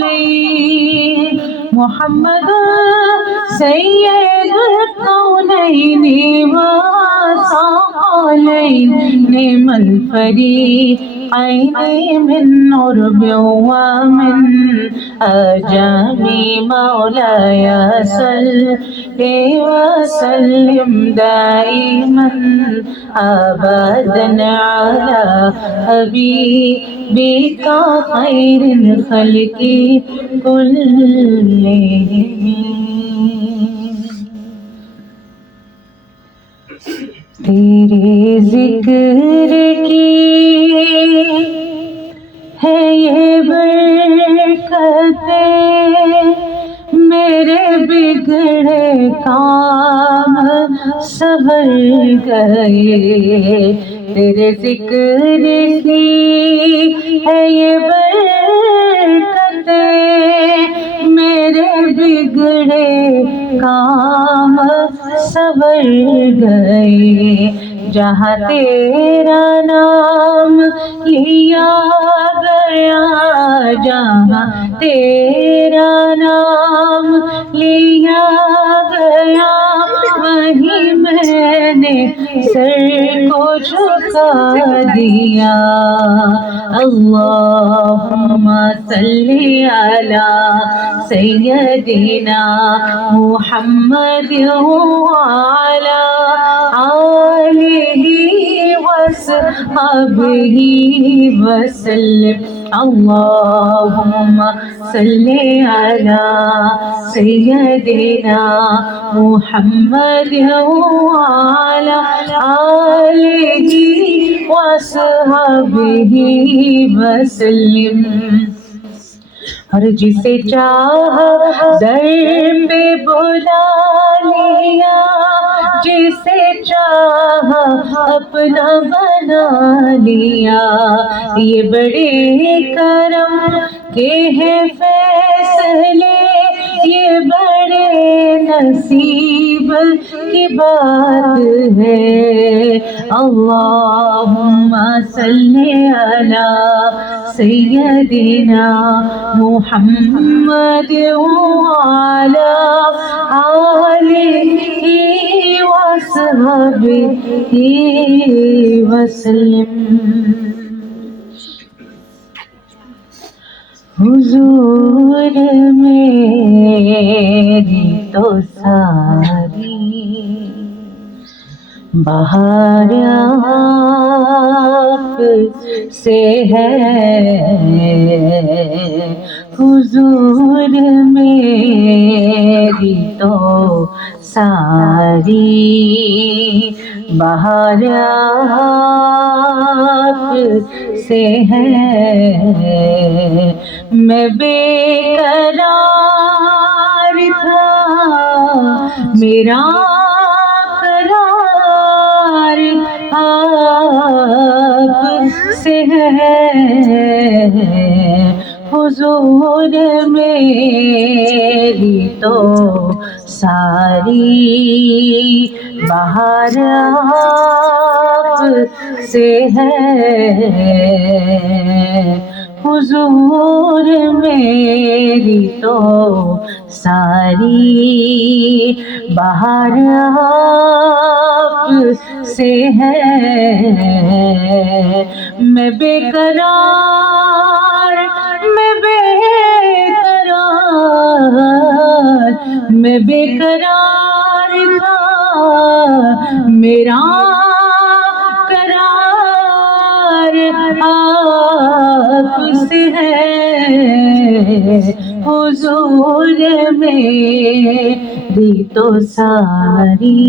الثقلين محمد سيد الكونين والثقلين نعم الفريقين من عرب ومن أجم مولاي صل وسلم دائما أبدا على حبيبك خير الخلق كلهم. تیرے ذکر کی ہے یہ برکتیں میرے بگڑے کام سنور گئے. تیرے ذکر کی ہے یہ برکتیں میرے بگڑے کام سنور گئے. جہاں تیرا نام لیا گیا جہاں تیرا نام لیا گیا وہیں میں نے سر کو جھکا دیا. اللہم صلی علی سیدنا محمد وعلی آلہ وصحبہ وسلم. اللہم صلی علی سیدنا محمد وعلی آلہ وصحبہ وسلم. اور جسے چاہا در پہ بلا لیا جسے چاہا اپنا بنا لیا. یہ بڑے کرم کے ہیں فیصلے یہ بڑے نصیب کی بات ہے. اللہم صلی علی سیدنا محمد وعلی آلہ وصحبہ وسلم. حضور میری تو ساری بہار آپ سے ہے. حضور میری تو ساری بہار آپ سے ہے. میں بے قرار تھا میرا قرار آپ سے ہے. حضور میری تو ساری بہار آپ سے ہے. حضور میری تو ساری بہار آپ سے ہے. میں بے قرار میں بے قرار تھا میرا قرار آپ سے ہے. حضور میری تو ساری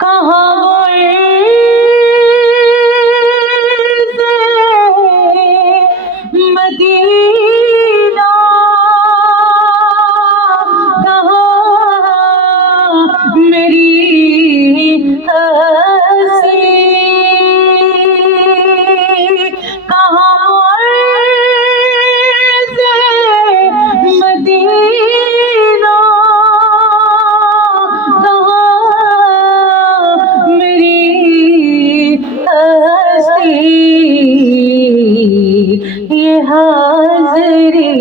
کہاں مدینہ کہاں میری ہستی کہاں مدینہ کہاں میری یہ حاضری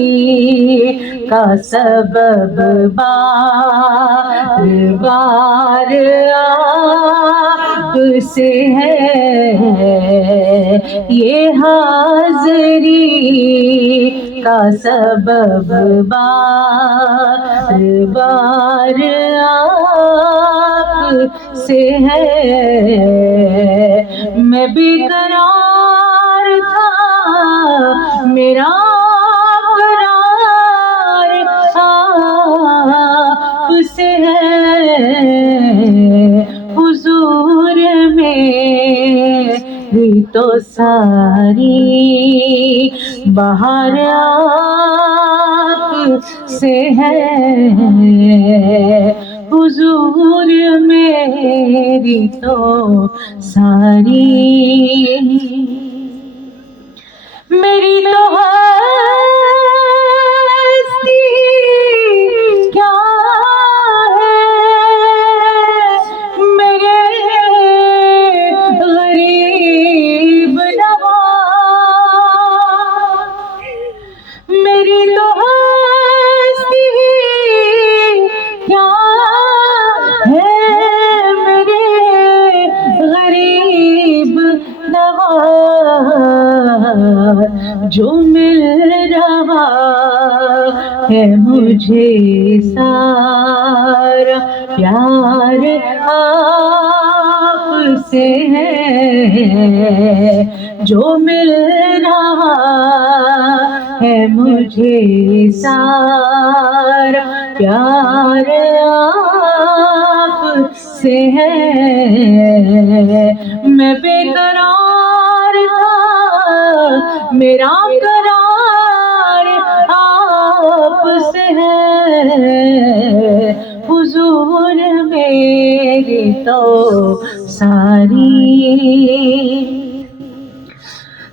کا سبب بار بار آپ سے ہے، یہ حاضری کا سبب بار بار آپ سے ہے۔ میں بے قرار تھا، میرا قرار آپ سے ہے، حضور میری تو ساری بہار آپ سے ہے، حضور میری تو ساری، میری تو ہستی کیا ہے میرے غریب نواز، میری تو ہستی کیا ہے میرے غریب نواز، جو مل رہا ہے مجھے سارا پیار آپ سے ہے، جو مل رہا ہے مجھے سارا پیار آپ سے ہے۔ میں بے قرار تھا، میرا قرار آپ سے ہے، حضور میری تو ساری،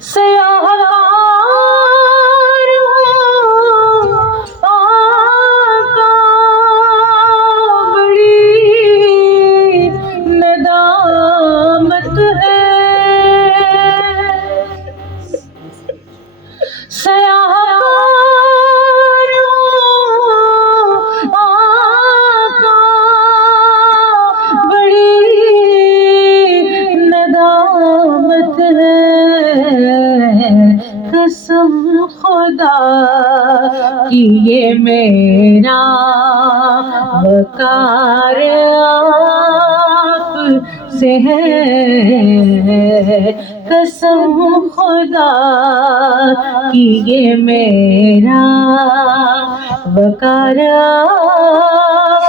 سیاہ کار ہوں آقا، بڑی ندامت ہے، سیاہ کار ہوں آقا، بڑی ندامت ہے، قسم خدا کی یہ میرا وقار آپ سے ہے، قسم خدا کی یہ میرا وقار آپ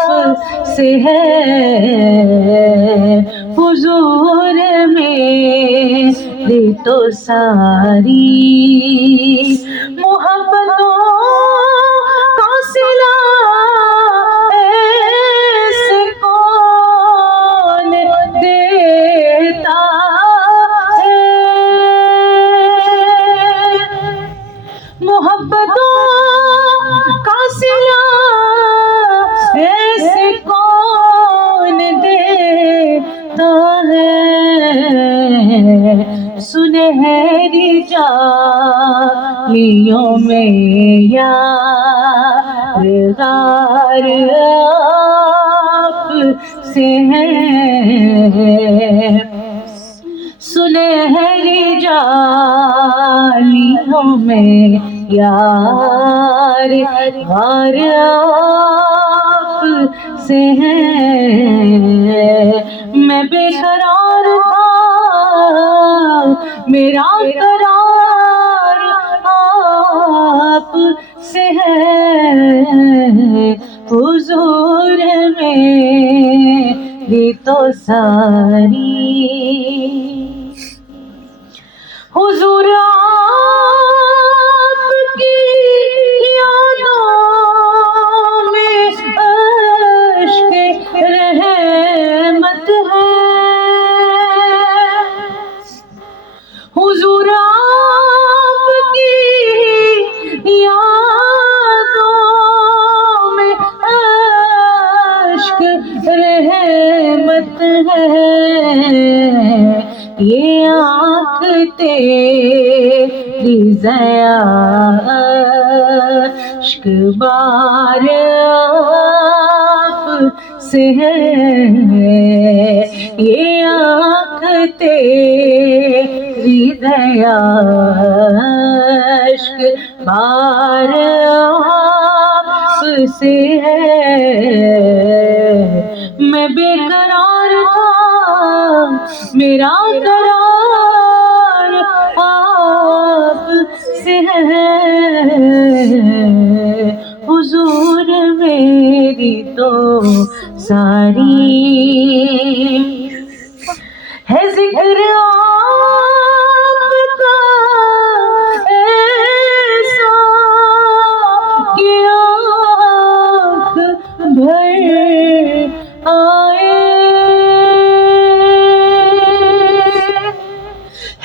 سے ہے، حضور میری تو ساری محبتوں کا صلہ ایسے کون دیتا ہے، محبتوں کا صلہ ایسے کون دیتا ہے، سنہری جالیوں میں یار غار آپ سے ہے، سنہری جالیوں میں یار غار آپ سے ہے، میں بے قرار تھا، میرا قرار آپ سے ہے، حضور میری تو ساری، حضور آپ کی یادوں میں اشک رحمت ہے، حضور آپ کی یادوں میں اشک رحمت ہے، یہ آنکھ تیری ضیا اشک بار آپ سے ہے، یہ آنکھ تیری ضیا اشک بار آپ سے ہے، میں بے قرار تھا میرا قرار آپ سے ہے، حضور میری تو ساری ہے ذکر آپ کا ایسا کہ آنکھ بھر آئے،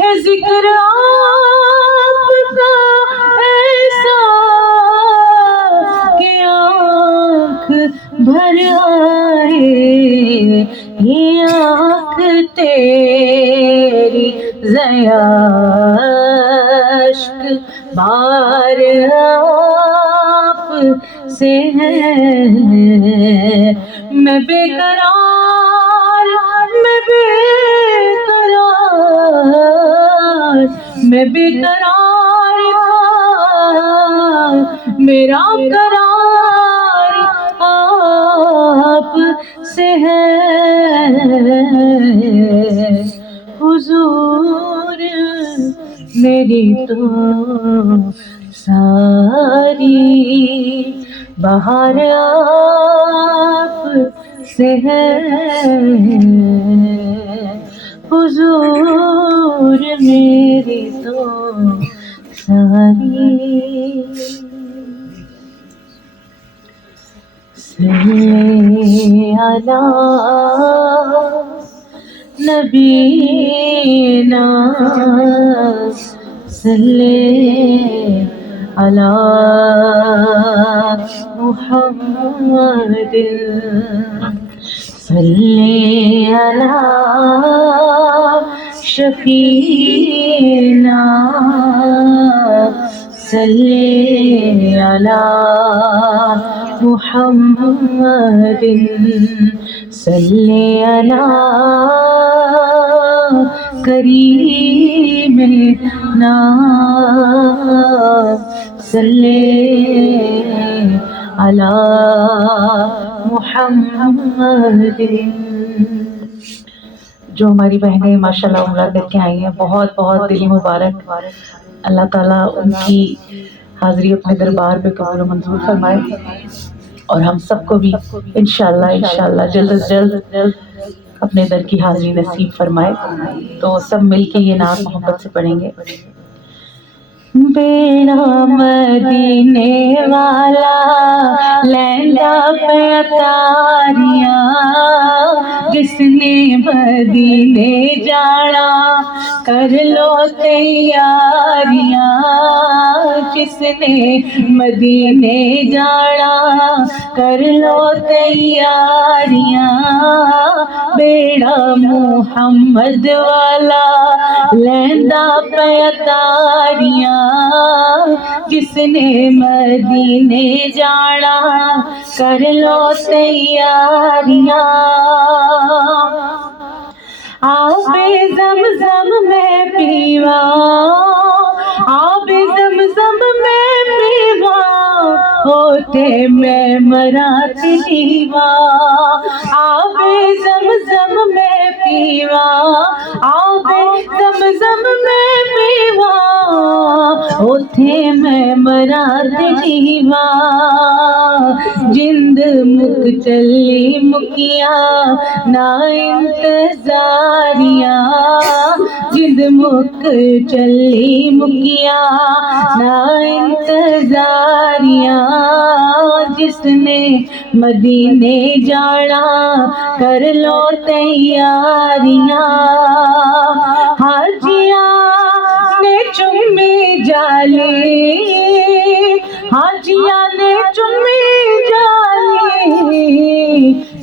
ہے ذکر آپ کا ایسا کہ آنکھ بھر آئے، یہ آنکھ تیری ضیا اشک بار آپ سے ہے، میں بے قرار میں بے قرار میں بے قرار تھا میرا قرار آپ سے ہے، حضور میری تو ساری بہار آپ سے ہے، حضور میری تو ساری صلی علی نبینا صلی علی محمد صلی علی شفیعنا صلی علی محمد صلی علی کریمنا صلی علی محمد۔ جو ہماری بہنیں ماشاءاللہ عمرہ کر کے آئی ہیں، بہت بہت دلی مبارک، اللہ تعالیٰ ان کی حاضری اپنے دربار پہ قبول و منظور فرمائے، اور ہم سب کو بھی انشاءاللہ جلد از جلد اپنے در کی حاضری نصیب فرمائے۔ تو سب مل کے یہ نعت محبت سے پڑھیں گے۔ بیڑا مدینے والا لہنگا پہ اتاریاں، جس نے مدینے جانا کر لو تیاریاں، جس نے مدینے جانا کر لو تیاریاں، بیڑا محمد والا لہنگا پہ اتاریاں، جس نے مدینے جانا کر لو تیاریاں، آب زمزم میں پیوا آب زمزم میں پیوا ہوتے میں مرات لیوا، آب زمزم میں پیوا آب زمزم میں پیوا ہوتے میں مرات لیوا، جند مک چلی مکیا نا انتظاریاں، جند مک چلی مکیا نا انتظاریاں، جس نے مدینے جانا کر لو تیاریاں، حاجیاں نے چومی جالی حاجیاں نے چومی جالی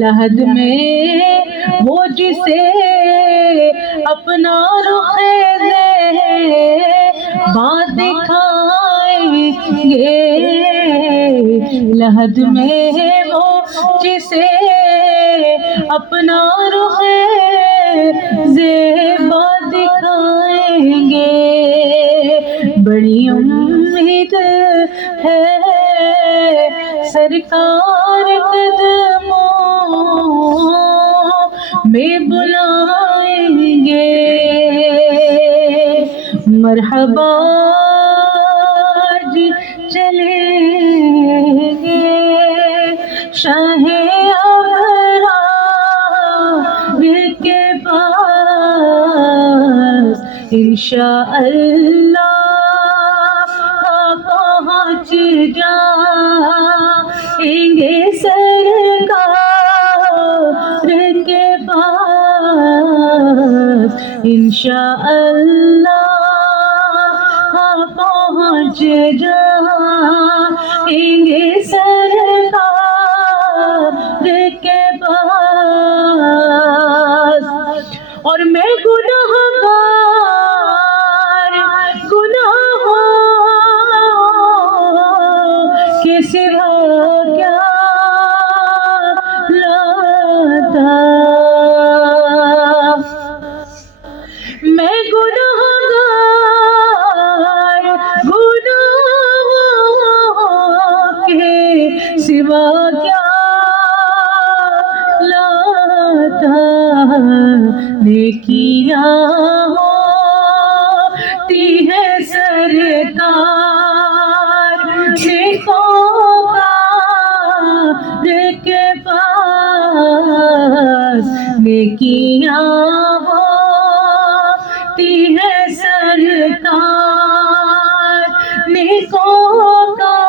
لحد میں وہ جسے اپنا رخ بات دکھائیں گے، لحد میں وہ جسے اپنا رخ زیبا دکھائیں گے، بڑی امید ہے سرکار قدموں میں بلائیں گے، مرحبا جی چلیں گے شاہ ابرار کے پاس، انشاءاللہ پہنچ جائیں گے سرکار کے پاس، انشاءاللہ پہنچ جائیں گے سرکار کے پاس، اور میں گناہگار گناہوں کے سوا کیا لاتا، میں گناہگار گناہوں کے سوا کیا لاتا، نیکیاں ہوتی ہے سرکار نیکوکار کے پاس، نیکیاں ہوتی ہے سرکار نیکوکار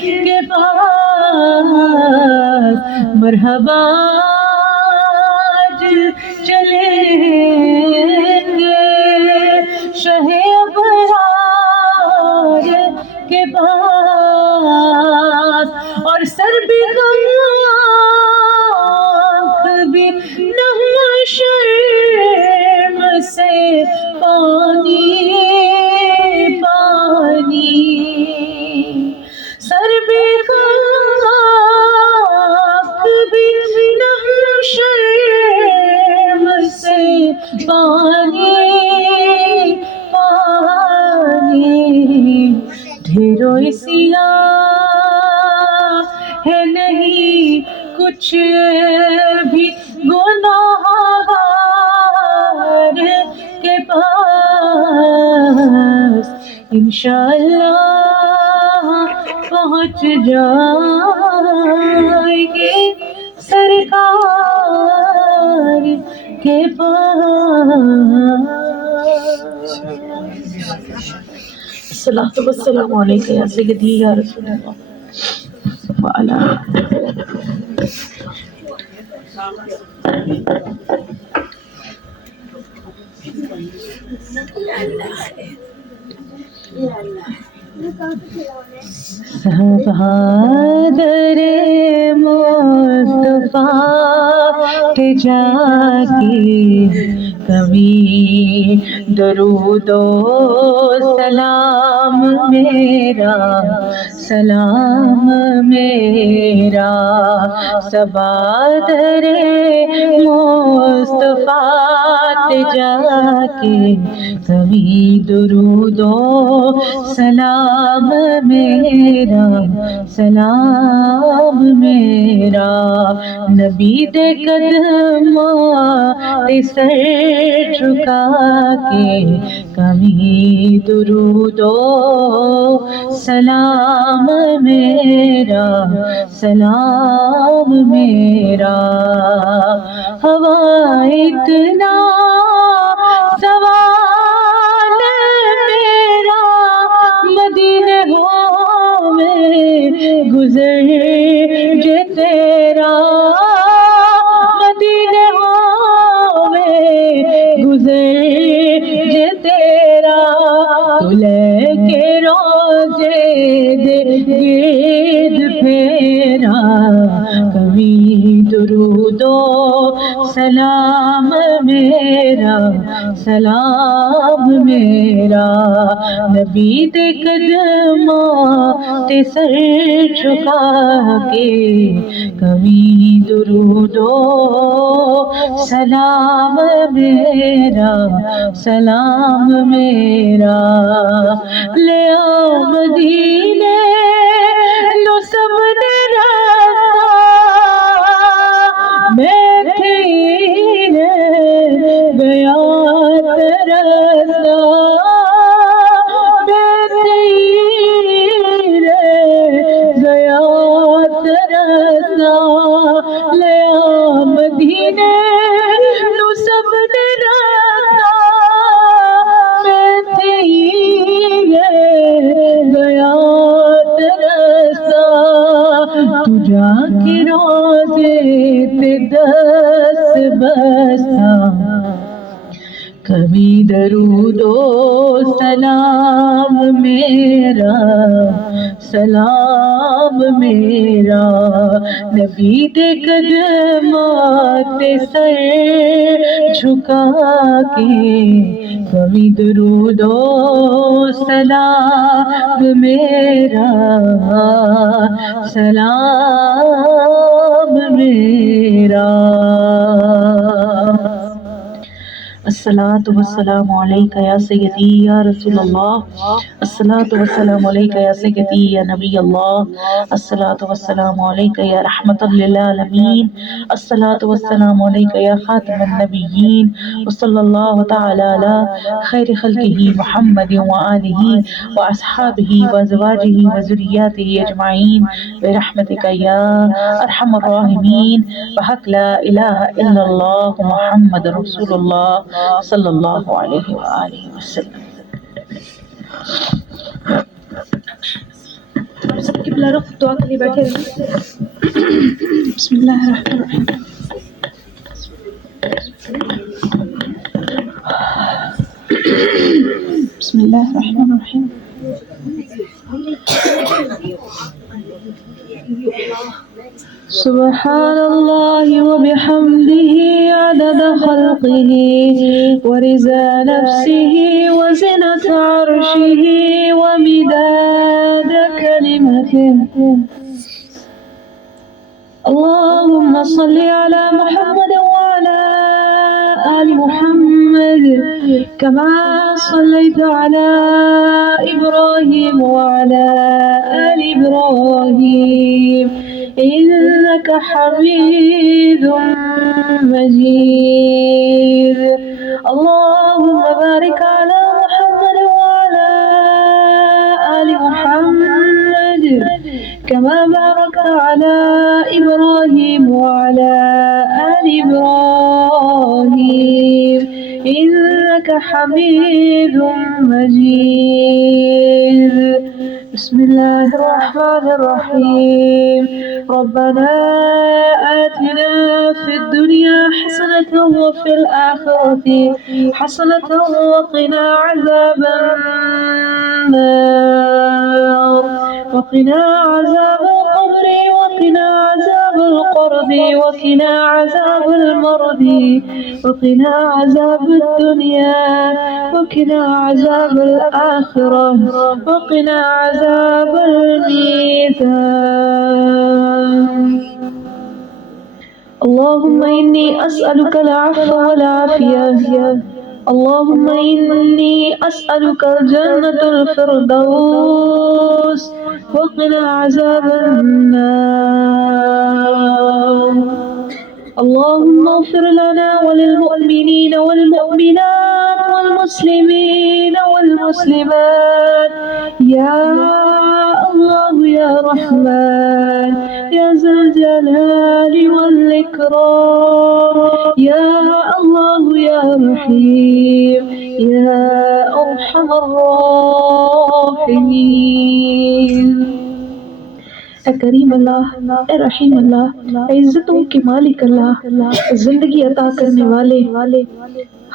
کے پاس، مرحبا چلیں گے شاہ ابرار کے پاس، اور سر بھی آنکھ بھی نم شرم سے پانی پانی، سر بھی آنکھ بھی نم شرم سے پانی پانی، ڈھیروں سیاہ ہے نہیں کچھ بھی گناہگار کے پاس، انشاءاللہ پہنچ جائیں گے سرکار کے پاس۔ الصلاۃ والسلام علیک یا سیدی یا رسول اللہ وعلی بہادر مصطفیٰ کے جا کے کبھی درود و سلام میرا، سلام میرا، سبادر مصطفیٰ جا کے کبھی درود و سلام میرا، سلام میرا، نبی دے قدموں تے سر جھکا کے کبھی درود و سلام میرا، سلام میرا، ہوا اتنا سوال میرا مدینے ہوئے گزر جے تیرا، مدینے ہوئے گزر جے تیرا، تو لے کے روزے دے گرد پھیرا کبھی سلام میرا سلام میرا نبی دے قدموں تے سر جھکا کے کبھی درود و سلام میرا سلام میرا لے آ مدینے نو سب نے راستا میں تھی گیا ترسا میں تھی گیا ترسا لے آ مدینے نو سب نے راستا میں تھی گیا ترسا تو جا کے روزے تے دس بسا کبھی درود و سلام میرا سلام میرا نبی دے قدموں تے سر جھکا کے کبھی درود و سلام میرا سلام میرا الصلاة والسلام علیکہ یا سیدی یا رسول اللہ الصلاة والسلام علیکہ یا سیدی یا نبی اللہ الصلاة والسلام علیکہ یا رحمت للعالمین الصلاة والسلام علیکہ یا خاتم النبیین وصلی اللہ تعالی علی خیر خلقہ محمد وآلہ واصحابہ وازواجہ وذریاتہ اجمعین برحمتک یا ارحم الراحمین بحق لا الہ الا اللہ محمد رسول اللہ صلی اللہ علیہ وآلہ وسلم. سب قبلہ رخ دعا کے لیے بیٹھے رہیں. بسم اللہ الرحمن الرحیم. بسم اللہ الرحمن الرحیم. سبحان اللہ وبحمده عدد خلقه ورضا نفسه وزنة عرشه ومداد كلمته. اللهم صل على محمد وعلى آل محمد كما صليت على إبراهيم وعلى آل إبراهيم إنك حميد مجيد. اللهم بارك على محمد وعلى آل محمد كما باركت على إبراهيم وعلى آل إبراهيم إنك حميد مجيد. بسم الله الرحمن الرحيم. ربنا آتنا في الدنيا حسنة وفي الآخرة حسنة وقنا عذاب النار وقنا عذاب القبر وقنا عذاب القرب وقنا عذاب المرض وقنا عذاب الدنيا وقنا عذاب الآخرة وقنا عذاب الميزان. اللهم إني أسألك العفو والعافية. اللهم إني أسألك الجنة الفردوس وقنا عذاب النار. اللهم اغفر لنا وللمؤمنين والمؤمنات والمسلمين والمسلمات يا الله يا رحمن يا ذا الجلال والإكرام يا الله يا رحيم يا أرحم الراحمين. اے کریم اللہ، اے رحیم اللہ، اے عزتوں کے مالک اللہ، زندگی عطا کرنے والے،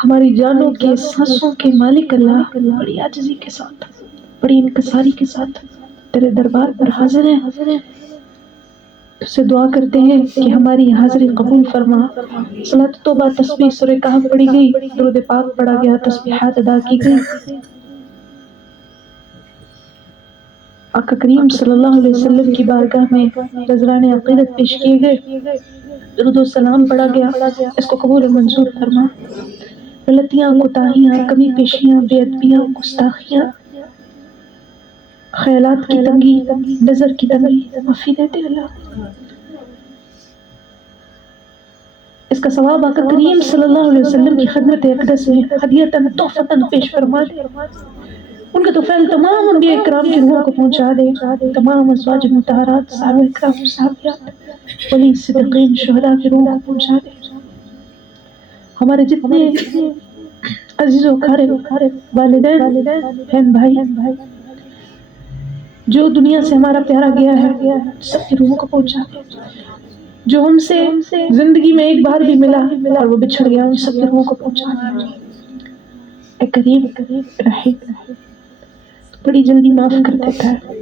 ہماری جانوں کے سانسوں کے مالک اللہ، بڑی عاجزی کے ساتھ، بڑی انکساری کے ساتھ تیرے دربار پر حاضر ہیں. سے دعا کرتے ہیں کہ ہماری حاضری قبول فرما. صلاۃ توبہ تسبیح سورہ کہف پڑھی گئی، درود پاک پڑھا گیا، تسبیحات ادا کی گئی. آقا کریم صلی اللہ علیہ وسلم کی بارگاہ میں نذران عقیدت پیش کیے گئے، درود و سلام پڑھا گیا. اس کو قبول و منظور فرما. غلطیاں، کوتاہیاں، کمی پیشیاں، بے ادبیاں، گستاخیاں، خیالات کی تنگی، نظر کی تنگی معافی دیتے اللہ. اس کا ثواب آقا کریم صلی اللہ علیہ وسلم کی خدمت اقدس میں ہدیتاً تحفتاً پیش فرما دے. ان کا تو فعل تمام انبیاء اکرام کی روحوں کو پہنچا دے، تمام ازواج مطہرات، صحابہ اکرام، صحابیات، ولی، صدیقین، شہداء کی روحوں کو پہنچا دے. ہمارے جتنے عزیز و اقارب، والدین، بہن بھائی جو دنیا سے ہمارا پیارا گیا ہے، سب کی روحوں کو پہنچا دے. جو ہم سے زندگی میں ایک بار بھی ملا اور وہ بچھڑ گیا، ان سب کی روحوں کو پہنچا دے. اے کریم رحیم، بڑی جلدی معاف کر دیتا ہے.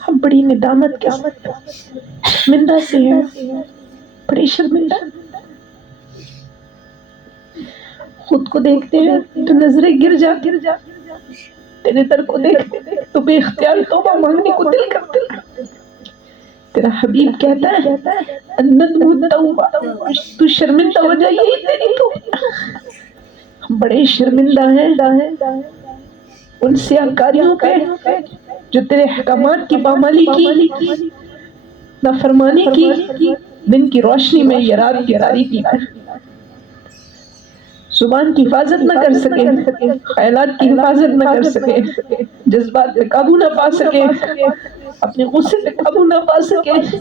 ہم بڑی ندامت کے ساتھ شرمندہ سے ہیں، بڑی شرمندہ. خود کو دیکھتے ہیں تو نظریں گر جاتی، تیرے در کو دیکھتے تو بے اختیار توبہ مانگنے کو دل کرتا. تیرا حبیب کہتا ہے الندم التوبہ، تو شرمندہ ہو جائے یہی تیری توبہ. ہم بڑے شرمندہ ہیں ان سیاکاریوں پہ جو تیرے احکامات کی پامالی کی، نافرمانی کی، دن کی روشنی میں یراری کی، زبان کی حفاظت نہ کر سکے، خیالات کی حفاظت نہ کر سکے، جذبات پہ قابو نہ پا سکے، اپنے غصے پہ قابو نہ پا سکے.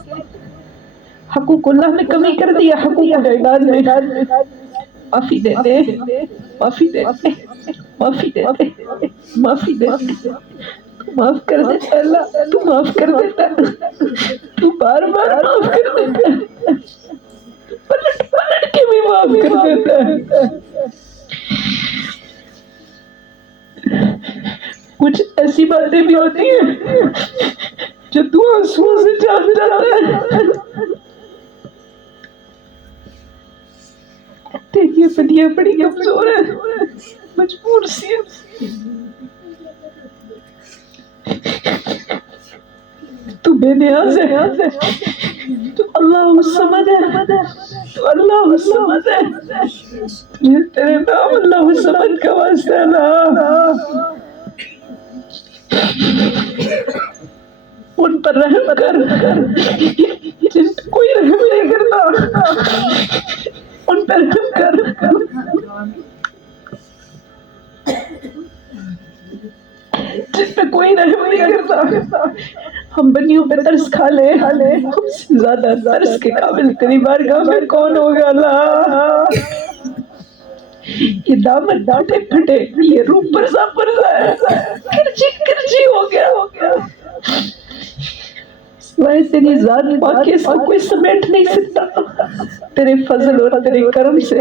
حقوق اللہ میں کمی کر دیا، حقوق العباد میں. معافی دیتے، معافی دیتے، معافی دیتے، معافی دیتے. معاف کر دیتا اللہ، تو معاف کر دیتا، تو بار بار معاف کر دیتا، پلٹ پلٹ کے بھی معاف کر دیتا ہے. کچھ ایسی باتیں بھی ہوتی ہیں جو تو آنسوؤں سے جانتا ہے. تیری بدیاں بڑی کمزور ہیں، مجبور سی ہیں. تو بے نیاز ہے، تو اللہ الصمد ہے، تو اللہ الصمد ہے. تجھے تیرے نام اللہ الصمد کا واسطہ ہے نا، ان پر رحم کر جن پر کوئی رحم نہیں کرتا، ان پر رحم کر. جن پہ کوئی رحم نہیں کرتا. ہم بنیوں پہ ترس کھا لے، ہم سے زیادہ ترس کے قابل تیری بارگاہ میں کون ہوگا اللہ. یہ دامن پھٹے پھٹے، یہ روح پرزا پرزا ہے، کرچی کرچی ہو گیا. سوائے تیری ذات پاک کے اس کو کوئی سمیٹ نہیں سکتا. تیرے فضل اور تیرے کرم سے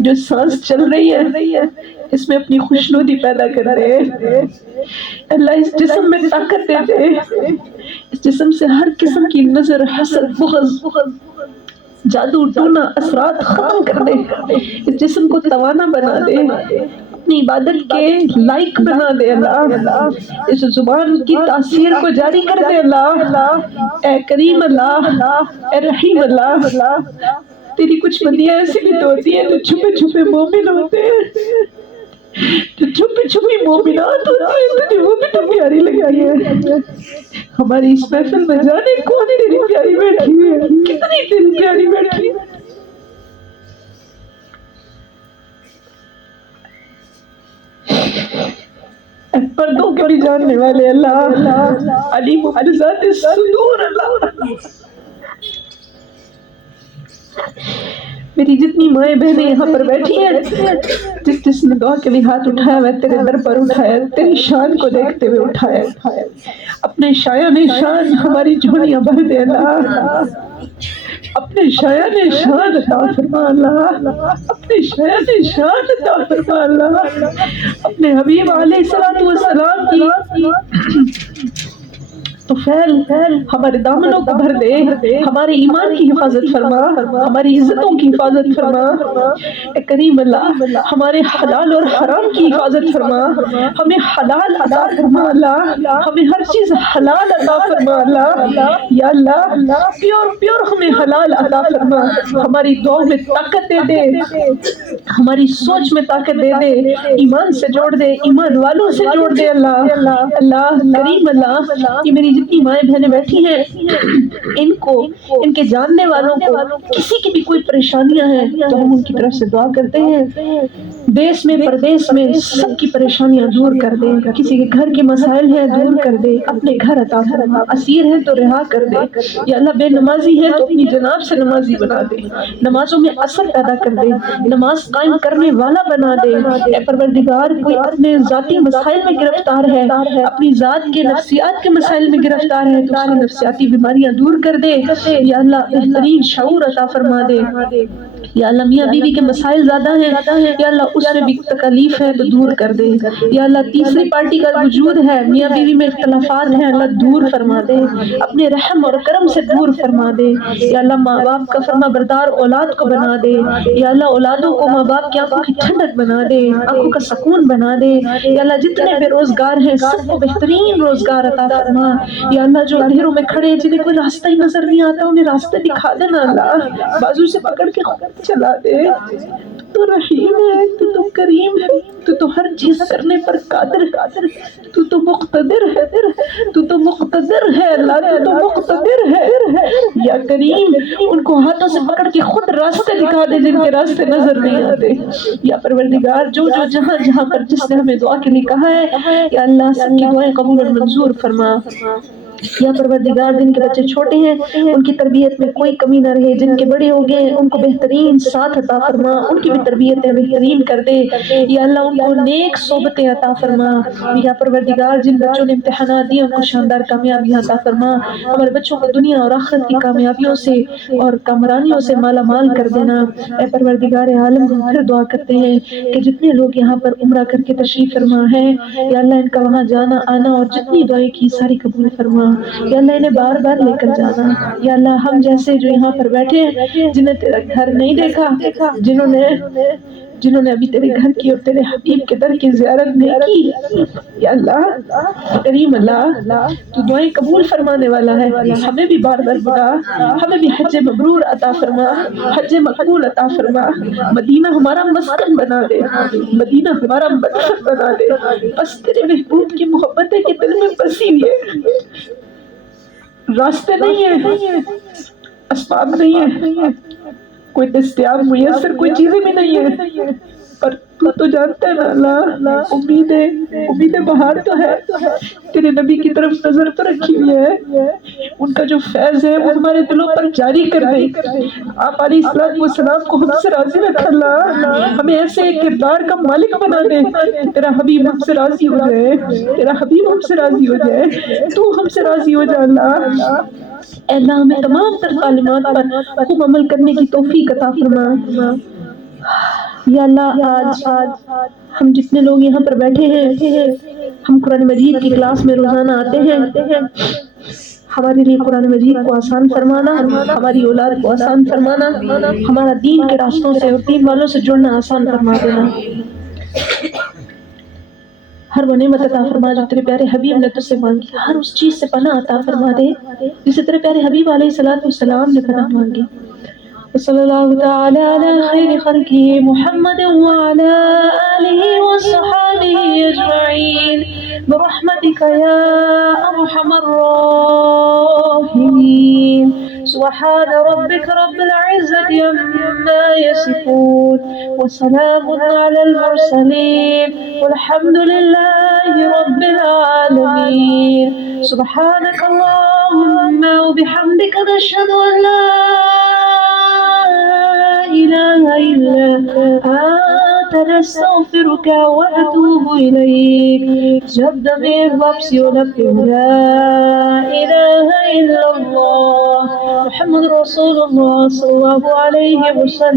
جو سانس چل رہی ہے، اس میں اپنی خوشنودی پیدا کر دے. اللہ اس جسم میں طاقت دے دے، اس جسم سے ہر قسم کی نظر، حسد، بغض، جادو ٹونا، اثرات ختم کر دے. اس جسم کو توانا بنا دے، اپنی عبادت کے لائق بنا دے اللہ. اس زبان کی تاثیر کو جاری کر دے اللہ. اے کریم اللہ، اے رحیم اللہ. تیری کچھ بندیاں ایسی بھی تو ہوتی ہیں جو چھپے چھپے مومن ہوتے ہیں، جو چھپی چھپی مومنات ہوتی ہیں، تجھے وہ بھی تو پیاری لگتی ہے. ہماری اس محفل میں جانے کون تیری پیاری بیٹھی ہے، کتنی تیری پیاری بیٹھی ہے. پردوں کے بھی جاننے والے اللہ، علیم بذات الصدور اللہ. میری جتنی مائیں بہنیں یہاں پر بیٹھی ہیں، جس نے دعا کے لیے ہاتھ اٹھایا ہے تیرے در پر اٹھایا، تیری شان کو دیکھتے ہوئے اٹھایا. اپنے شایان شان ہماری جھولیاں بھر دے اللہ. اپنے شایان شان عطا فرما اللہ، اپنے شایان شان عطا فرما اللہ. اپنے حبیب علیہ السلام کی طفیل ہمارے دامنوں کو بھر دے، ہمارے ایمان کی حفاظت فرما، ہماری عزتوں کی حفاظت فرما، اے کریم اللہ ہمارے حلال اور حرام کی حفاظت فرما، ہمیں حلال عطا فرما اللہ، ہمیں ہر چیز حلال عطا فرما اللہ، یا اللہ پیور ہمیں حلال عطا فرما، ہماری دعاؤں میں طاقت دے دے، ہماری سوچ میں طاقت دے دے، ایمان سے جوڑ دے، ایمان والوں سے جوڑ دے اللہ، اللہ کریم اللہ، یہ میری جتنی مائیں بہنیں بیٹھی ہیں ان کو، ان کے جاننے والوں کو کسی کی بھی کوئی پریشانیاں ہیں تو ہم ان کی طرف سے دعا کرتے ہیں، دیس میں پردیس میں سب کی پریشانیاں دور کر دے، کسی کے گھر کے مسائل ہیں دور کر دے، اپنے گھر عطا فرما، اسیر ہے تو رہا کر دے، یا اللہ بے نمازی ہے تو اپنی جناب سے نمازی بنا دے، نمازوں میں اثر پیدا کر دے، نماز قائم کرنے والا بنا دے، اے پروردگار کوئی اپنے ذاتی مسائل میں گرفتار ہے، اپنی ذات کے نفسیات کے مسائل میں گرفتار ہے تو اس کی نفسیاتی بیماریاں دور کر دے، یا اللہ بہترین شعور عطا فرما دے، یا اللہ میاں بیوی کے مسائل زیادہ ہیں، یا اللہ اس میں بھی تکلیف ہے تو دور کر دے، یا اللہ تیسری پارٹی کا وجود ہے، میاں بیوی میں اختلافات ہیں، اللہ دور فرما دے، اپنے رحم اور کرم سے دور فرما دے، یا اللہ ماں باپ کا فرما بردار اولاد کو بنا دے، یا اللہ اولادوں کو ماں باپ کی آنکھوں کی ٹھنڈک بنا دے، آنکھوں کا سکون بنا دے، یا اللہ جتنے بے روزگار ہیں سب کو بہترین روزگار عطا فرما، یا اللہ جو اندھیروں میں کھڑے ہیں جنہیں کوئی راستہ ہی نظر نہیں آتا انہیں راستے دکھا دینا اللہ، بازو سے پکڑ کے چلا دے، تو رحیم ہے، تو کریم ہے، تو ہر چیز کرنے پر قادر ہے، تو مقتدر ہے، تو مقتدر ہے اللہ، تو مقتدر ہے، یا کریم ان کو ہاتھوں سے پکڑ کے خود راستے دکھا دے جن کے راستے نظر نہیں آتے، یا پروردگار جو جہاں پر جس نے ہمیں دعا کے لیے کہا ہے یا اللہ سب کی دعائیں قبول اور منظور فرما، یا پروردگار جن کے بچے چھوٹے ہیں ان کی تربیت میں کوئی کمی نہ رہے، جن کے بڑے ہو گئے ان کو بہترین ساتھ عطا فرما، ان کی بھی تربیتیں بہترین کر دے، یا اللہ ان کو نیک صحبتیں عطا فرما، یا پروردگار جن بچوں نے امتحانات دیے ان کو شاندار کامیابیاں عطا فرما، ہمارے بچوں کو دنیا اور آخرت کی کامیابیوں سے اور کامرانیوں سے مالا مال کر دینا، اے پروردگار عالم ہم پھر دعا کرتے ہیں کہ جتنے لوگ یہاں پر عمرہ کر کے تشریف فرما ہے یا اللہ ان کا وہاں جانا آنا اور جتنی دعائیں کی ساری قبول فرما، یا اللہ انہیں بار بار لے کر جانا، یا اللہ ہم جیسے جو یہاں پر بیٹھے ہیں جنہیں تیرا گھر نہیں دیکھا، جنہوں نے ابھی تیرے گھر کی اور تیرے حبیب کے در کی زیارت نہیں کی، یا اللہ کریم اللہ تو دعائیں قبول فرمانے والا ہے، ہمیں بھی بار بار بلا، ہمیں بھی حج مبرور عطا فرما، حج مقبول عطا فرما، مدینہ ہمارا مسکن بنا دے، مدینہ ہمارا مدفن بنا دے، بس تیرے محبوب کی محبتیں کہ دل میں بسی ہوئی ہے، راستے نہیں ہیں، اسباب نہیں ہے، کوئی دستیاب میسر کوئی چیزیں بھی نہیں ہے، پر تو جانتا ہے نا اللہ، امید بہار تو ہے، تیرے نبی کی طرف نظر تو رکھی ہوئی ہے، ان کا جو فیض ہے وہ ہمارے دلوں پر جاری کر دے، آپ علیہ السلام کو ہم سے راضی رکھ اللہ، ہمیں ایسے ایک کردار کا مالک بنا دے کہ تیرا حبیب ہم سے راضی ہو جائے، تیرا حبیب ہم سے راضی ہو جائے، تو ہم سے راضی ہو جائے اللہ، اے اللہ ہمیں تمام تر تعلیمات پر خوب عمل کرنے کی توفیق عطا فرما، یا اللہ آج ہم جتنے لوگ یہاں پر بیٹھے ہیں ہم قرآن مجید کی کلاس میں روزانہ آتے ہیں، ہمارے لیے قرآن مجید کو آسان فرمانا، ہماری اولاد کو آسان فرمانا، ہمارا دین کے راستوں سے اور دین والوں سے جڑنا آسان فرما دینا، ہر وہ نعمت عطا فرما جو تیرے پیارے حبیب نے تجھ سے مانگی، ہر اس چیز سے پناہ عطا فرما دے جسے تیرے پیارے حبیب علیہ السلام نے پناہ مانگی، صلی اللہ تعالی علی خیر خلقہ محمد وعلی آلہ وصحابہ اجمعین برحمتک یا ارحم الراحمین، سبحان ربک رب العزة عما يصفون وسلام على المرسلين والحمد لله رب العالمين، سبحانك اللهم وبحمدك نشهد أن لا إله إلا أنت نستغفرك ونتوب إليك، جب میں واپسی و نبی لا إله إلا الله محمد رسول الله صلى الله عليه وسلم.